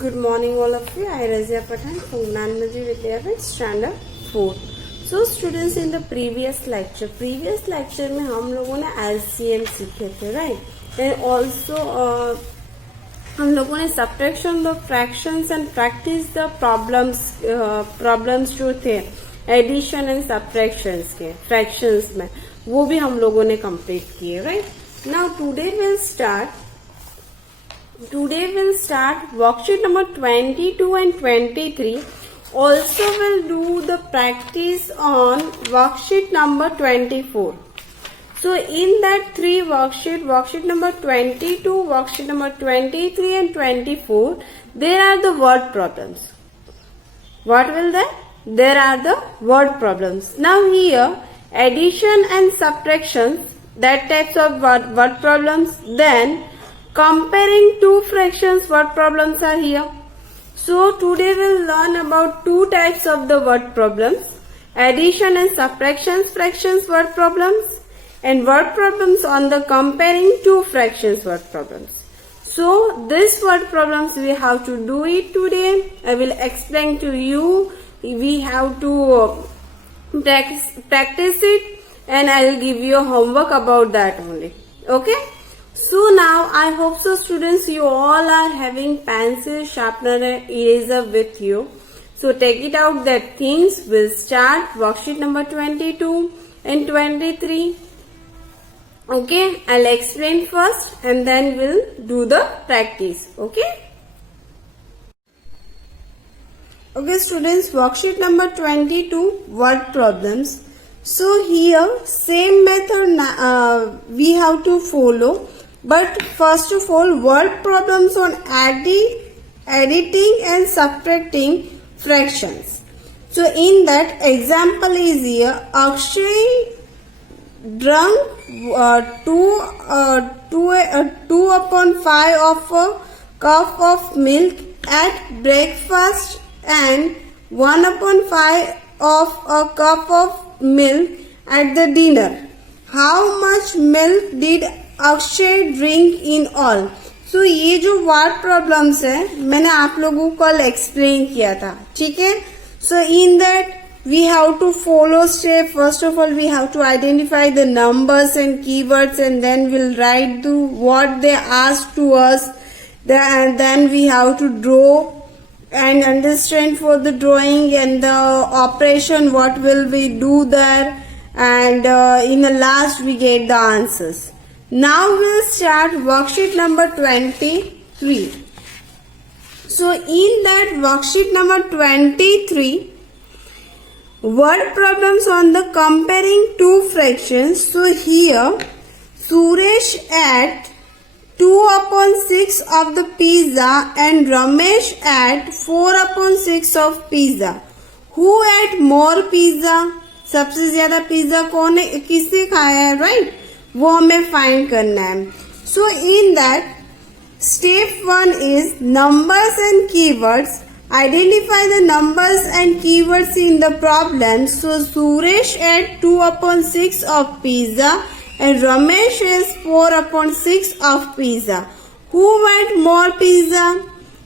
Good morning all of you. I Razia Pathan from Gnanmaji Vidyapeeth Standard 4. So students, in the previous lecture में हम लोगों ने LCM सीखे थे, right? And also हम लोगों ने subtraction the fractions and practice the problems जो थे addition and subtractions के fractions में, वो भी हम लोगों ने complete किए, right? Now today we'll start worksheet number 22 and 23. Also we'll do the practice on worksheet number 24. So in that three worksheet number 22, worksheet number 23 and 24, there are the word problems. What will they? There are the word problems. Now here, addition and subtraction, that types of word problems. Then comparing two fractions, word problems are here. So today we'll learn about two types of the word problems: addition and subtraction fractions word problems, and word problems on the comparing two fractions word problems. So this word problems we have to do it today. I will explain to you. We have to practice it, and I will give you homework about that only. Okay? So now I hope so students, you all are having pencil, sharpener and eraser with you. So take it out that things. We'll start worksheet number 22 and 23. Okay, I'll explain first and then we'll do the practice. Okay. Okay students, worksheet number 22, word problems. So here same method we have to follow. But first of all, word problems on editing and subtracting fractions. So in that example is here, Akshay drank 2/5 of a cup of milk at breakfast and 1/5 of a cup of milk at the dinner. How much milk did Akshay drink in all. So ये जो word problems है मैंने आप लोगों को कल explain किया था, ठीक है. So in that we have to follow step. First of all we have to identify the numbers and keywords and then will write the what they ask to us, and then we have to draw and understand for the drawing and the operation what will we do there, and in the last we get the answers. Now we'll start worksheet number 23. So in that worksheet number 23, word problems on the comparing two fractions. So here Suresh ate 2/6 of the pizza and Ramesh ate 4/6 of pizza. Who ate more pizza? सबसे ज्यादा pizza कौन है, किसने खाया है, right? वो हमें find करना है. So in that step 1 is numbers and keywords. Identify the numbers and keywords in the problem. So Suresh ate 2/6 of pizza and Ramesh is 4/6 of pizza. Who ate more pizza?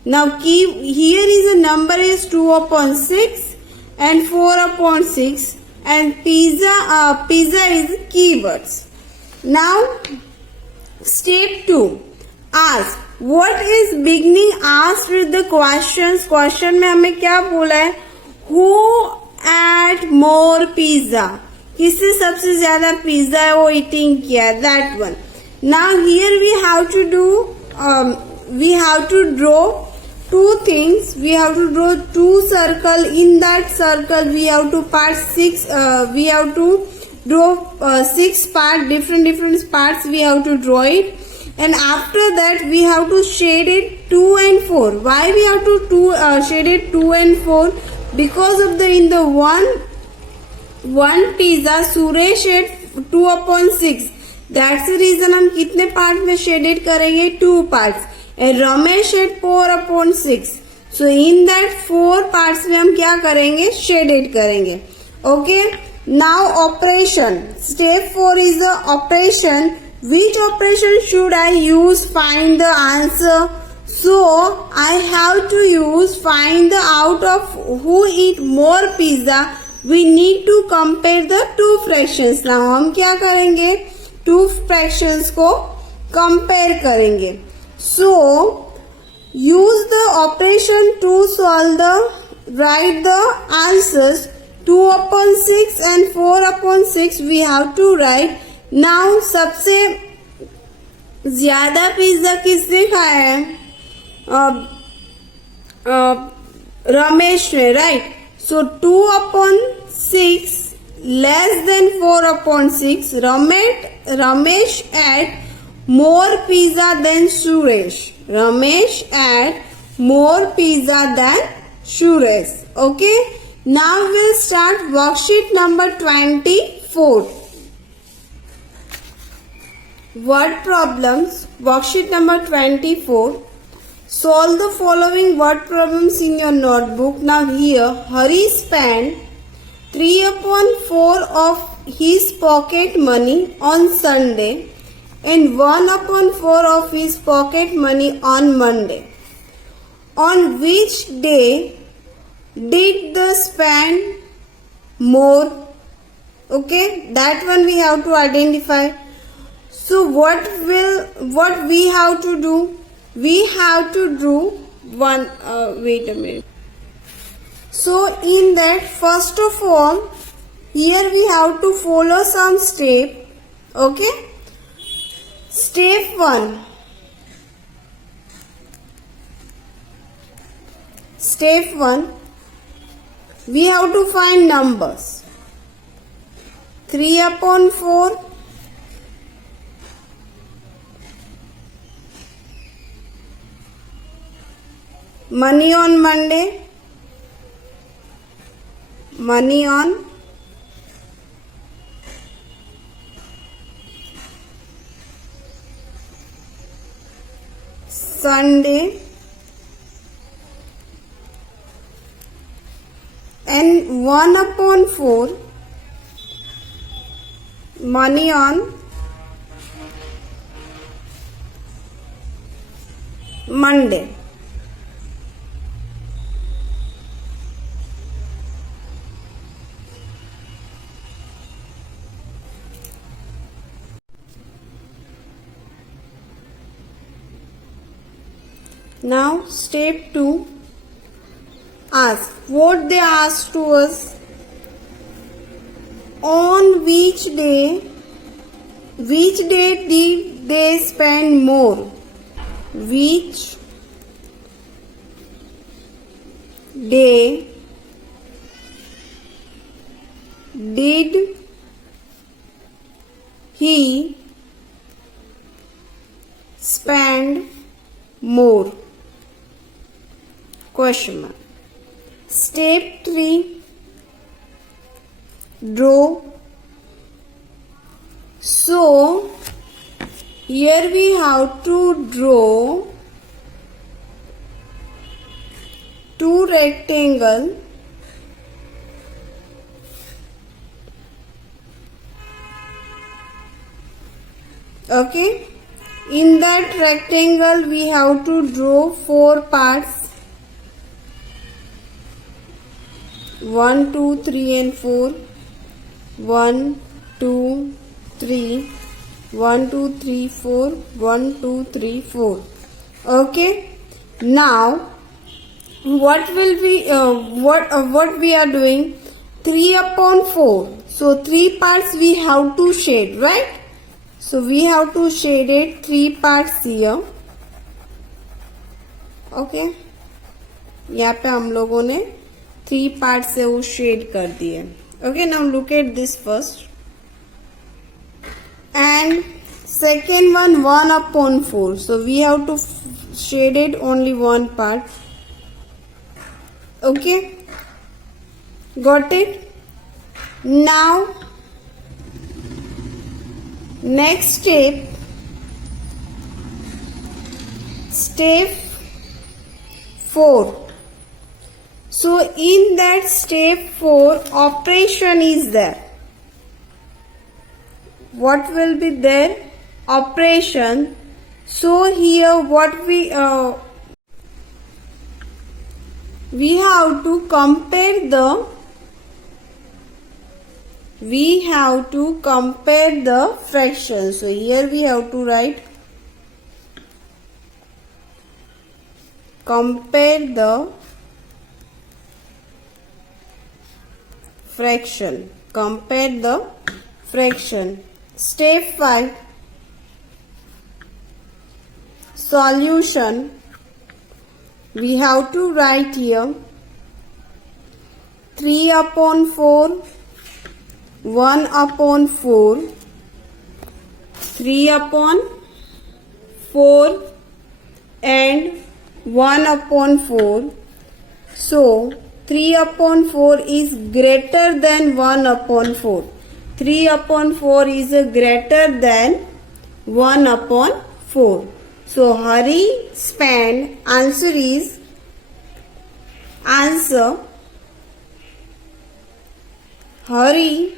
Now here is a number is 2/6 and 4/6 and pizza is keywords. Now step 2, ask what is beginning asked with the questions. Question में हमें क्या बोला है? Who ate more pizza? किससे सबसे ज्यादा pizza है वो ईटिंग किया, that one. Now here we have to draw two things. We have to draw two circle. In that circle we have to draw 6 parts, different parts we have to draw it, and after that we have to shade it 2 and 4. Why we have to shade it 2 and 4? Because of in the one pizza Suresh ate 2/6. That's the reason हम कितने part में shaded करेंगे? 2 parts. And Ramesh ate 4/6. So in that 4 parts में हम क्या करेंगे? Shaded करेंगे. Okay. Now operation. Step 4 is the operation. Which operation should I use? Find the answer. So I have to use find the out of who eat more pizza. We need to compare the two fractions. Now हम क्या करेंगे? Two fractions को compare करेंगे. So use the operation to solve the write the answers. 2/6 and 4/6 we have to write. Now सबसे ज्यादा pizza किसने खाया है? रमेश ने, right. So 2/6 less than 4/6. Ramesh ate more pizza than Suresh. Ramesh ate more pizza than Suresh. Okay. Now we'll start worksheet number 24. Word problems. Worksheet number 24. Solve the following word problems in your notebook. Now here, Hari spent 3/4 of his pocket money on Sunday and 1/4 of his pocket money on Monday. On which day did they spend more? Okay, that one we have to identify. So what we have to do? We have to do one, wait a minute. So in that, first of all, here we have to follow some step. Okay. Step 1. Step 1. We have to find numbers. 3/4. Money on Monday. Money on Sunday. And 1/4 money on Monday. Now step 2, ask. What they asked to us? On which day did they spend more? Which day did he spend more? Question mark. Step 3, draw. So here we have to draw two rectangle. Okay. In that rectangle we have to draw 4 parts. 1, 2, 3 and 4. 1, 2, 3. 1, 2, 3, 4. 1, 2, 3, 4. Okay. Now what will we what we are doing? 3/4. So 3 parts we have to shade, right? So we have to shade it 3 parts here. Okay. यहाँ पे हम लोगों ने 3 part से वो shade कर दिए. Okay, now look at this first. And second one 1/4. So we have to shade it only one part. Okay, got it? Now next step 4. So in that step 4, operation is there. What will be there? Operation. So here what we we have to compare the fractions. So here we have to write compare the fraction. Compare the fraction. Step 5, solution. We have to write here 3/4, 1/4, 3/4 and 1/4. So 3/4 is greater than 1/4. 3/4 is greater than 1/4. So Hari spent, answer Hari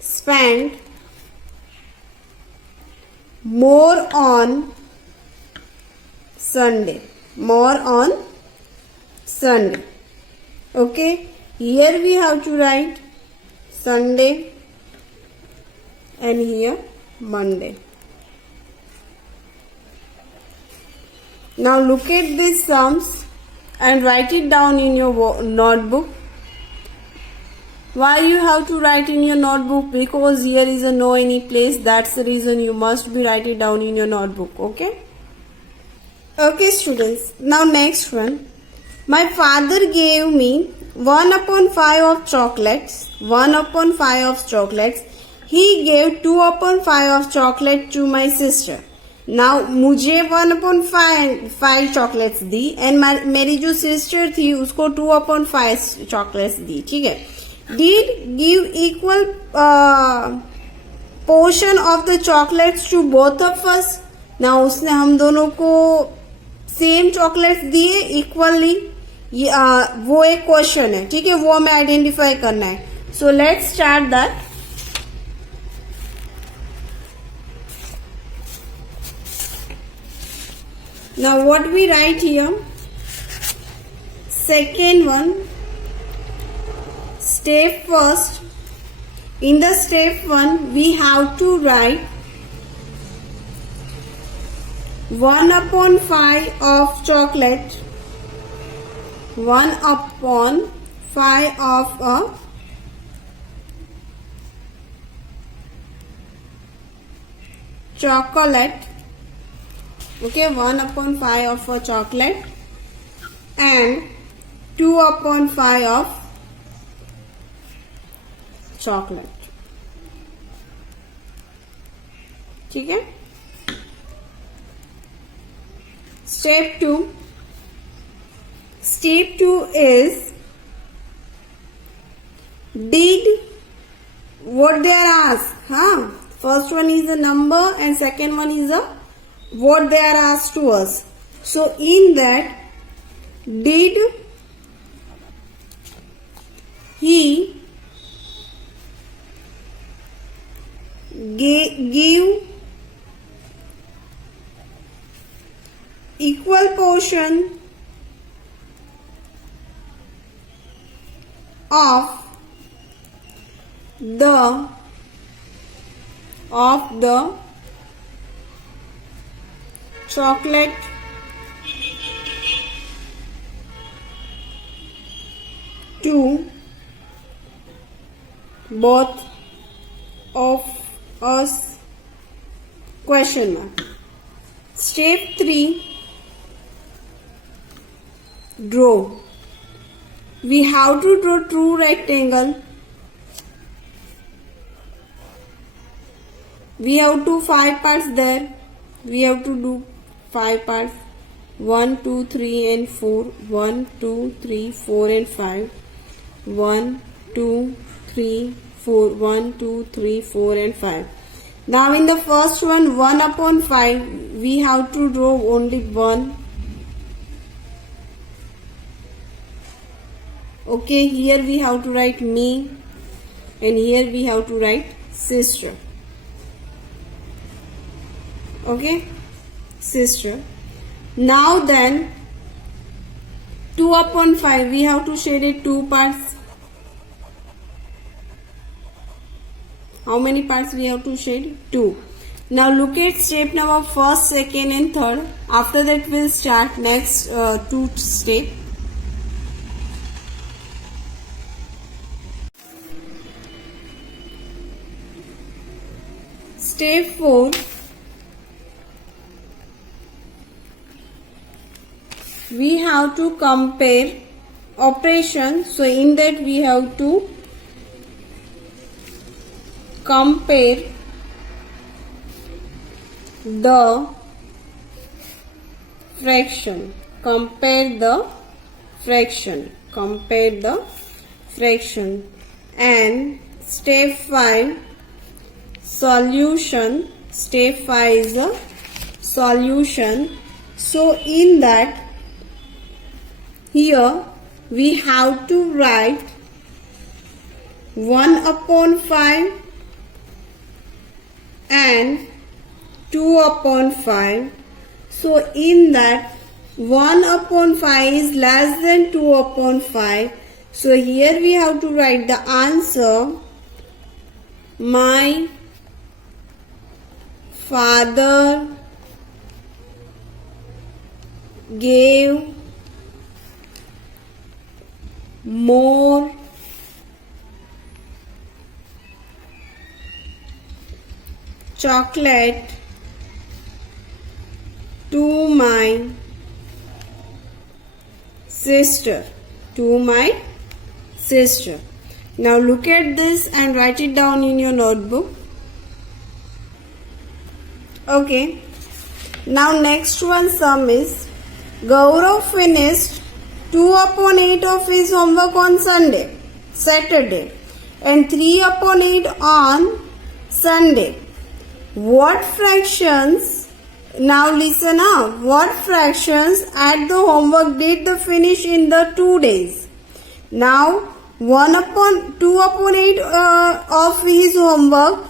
spent more on Sunday. Okay, here we have to write Sunday and here Monday. Now look at these sums and write it down in your notebook. Why you have to write in your notebook? Because here is a no any place. That's the reason you must be write it down in your notebook. Okay. Okay, students. Now next one. My father gave me 1/5 of chocolates. 1/5 of chocolates. He gave 2/5 of chocolate to my sister. Now मुझे 1/5 chocolates the and मेरी जो sister थी उसको 2/5 chocolates दी. ठीक है. Did give equal portion of the chocolates to both of us. Now उसने हम दोनों को सेम चॉकलेट्स दिए इक्वली. वो एक क्वेश्चन है. ठीक है. वो हमें आइडेंटिफाई करना है. So let's start that. Now what we write here? Second one. Step first. In the step 1 we have to write 1/5 of chocolate. 1/5 of a chocolate. Okay, 1/5 of a chocolate and 2/5 of chocolate. ठीक है. Step 2. Step 2 is did what they are asked. First one is a number and second one is a what they are asked to us. So in that, did he give equal portion of the chocolate to both of us? Question mark. Step 3. Draw. We have to draw true rectangle. We have to 5 parts there. We have to do 5 parts. 1, 2, 3 and 4. 1, 2, 3, 4 and 5. 1, 2, 3, 4. 1, 2, 3, 4 and 5. Now in the first one, 1/5, we have to draw only 1. Okay, here we have to write me and here we have to write sister. Okay, sister. Now then, 2 upon 5, we have to shade it 2 parts. How many parts we have to shade? 2. Now look at step number first, second and third. After that we'll start next 2 step. Step 4. We have to compare operation. So in that we have to compare the fraction. Compare the fraction. And step 5, solution. Step 5 is a solution. So in that, here we have to write 1 upon 5 and 2 upon 5. So in that, 1 upon 5 is less than 2 upon 5. So here we have to write the answer. My father gave more chocolate to my sister. Now look at this and write it down in your notebook. Okay. Now next one sum is, Gaurav finished 2 upon 8 of his homework on Saturday and 3 upon 8 on Sunday. What fractions, now listen up, what fractions at the homework did the finish in the 2 days? Now 2 upon 8 of his homework,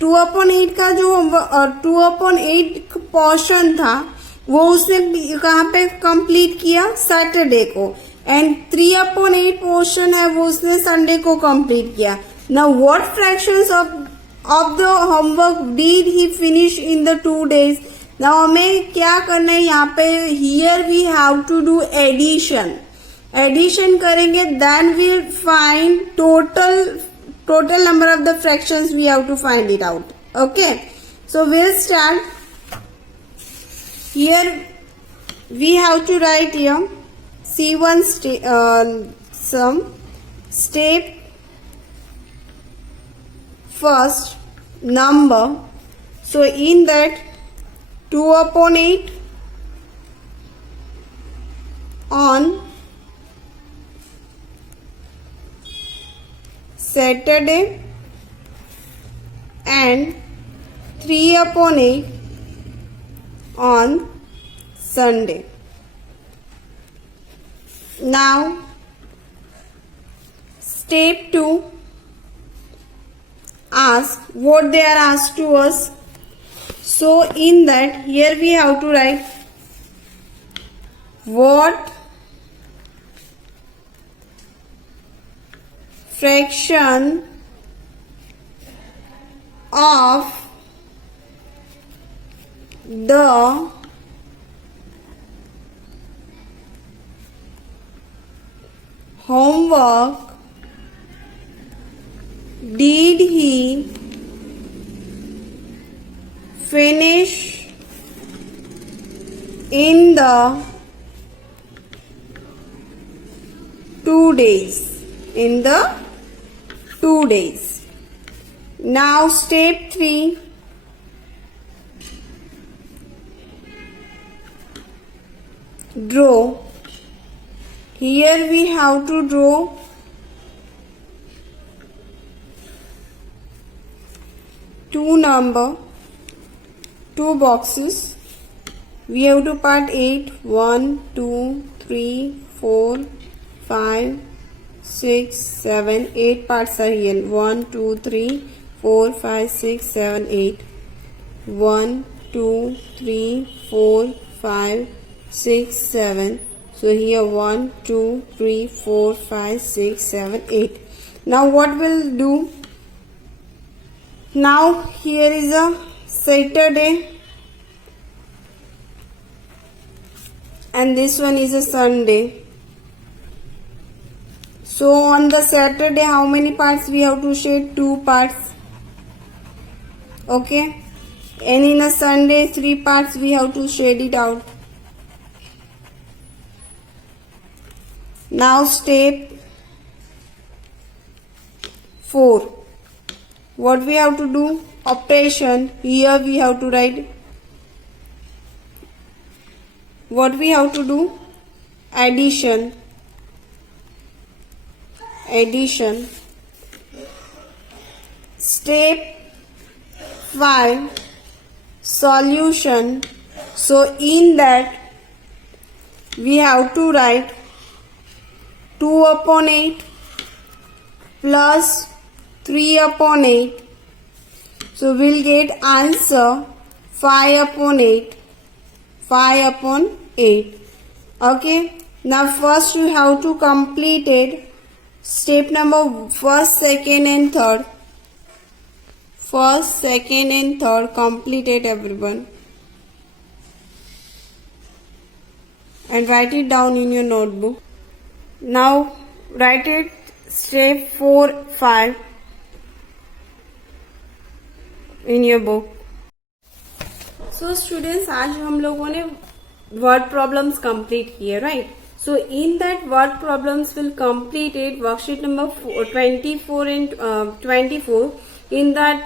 2 upon 8 का जो homework 2 upon 8 portion था वो उसने कहाँ पे complete किया? Saturday को. And 3 upon 8 portion है वो उसने संडे को कंप्लीट किया. Now what fractions of the homework did he finish in the 2 days? नाउ हमें क्या करना है यहाँ पे? Here we have to do addition करेंगे, then we'll find total number of the fractions. We have to find it out. Okay, so we'll start. Here we have to write here C1 sum. Step first, number. So in that 2 upon 8 on Saturday and 3 upon 8 on Sunday. Now step 2, ask what they are asked to us. So in that, here we have to write what fraction of the homework did he finish in the 2 days? In the 2 days. Now step 3, draw. Here we have to draw two boxes. We have to part 8, 1, 2, 3, 4, 5, 6, 7, 8 parts are here. 1, 2, 3, 4, 5, 6, 7, 8. 1, 2, 3, 4, 5, 6, 7. So here 1, 2, 3, 4, 5, 6, 7, 8. Now what we'll do? Now here is a Saturday and this one is a Sunday. So on the Saturday, how many parts we have to shade? 2 parts. Okay. And in a Sunday, 3 parts we have to shade it out. Now step 4. What we have to do? Operation. Here we have to write. What we have to do? Addition. Addition. Step 5. Solution. So in that we have to write 2 upon 8 plus 3 upon 8. So we'll get answer 5 upon 8. 5 upon 8. Okay. Now first you have to complete it. Step number first, second and third. First, second and third. Complete it everyone. And write it down in your notebook. Now write it step 4, 5 in your book. So students, आज हम लोगों ने word problems complete किए, right? So in that word problems will complete it worksheet number 24 and 24. In that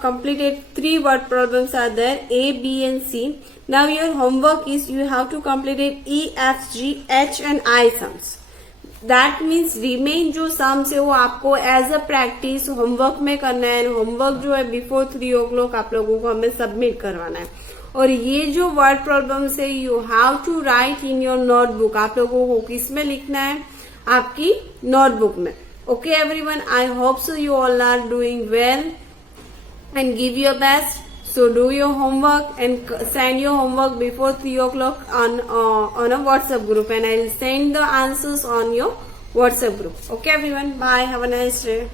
completed 3 word problems are there, A, B and C. Now your homework is you have to complete it E, F, G, H and I sums. That means remain जो sums है वो आपको as a practice homework में करना है. Homework जो है before 3 o'clock आप लोगों को हमें सबमिट करवाना है. और ये जो वर्ड प्रॉब्लम्स है you have to write in your notebook. आप लोगों को किस में लिखना है? आपकी नोटबुक में. Okay everyone, I hope so you all are doing well and give your best. So do your homework and send your homework before 3 o'clock on a WhatsApp group, and I'll send the answers on your WhatsApp group. Okay everyone, bye, have a nice day.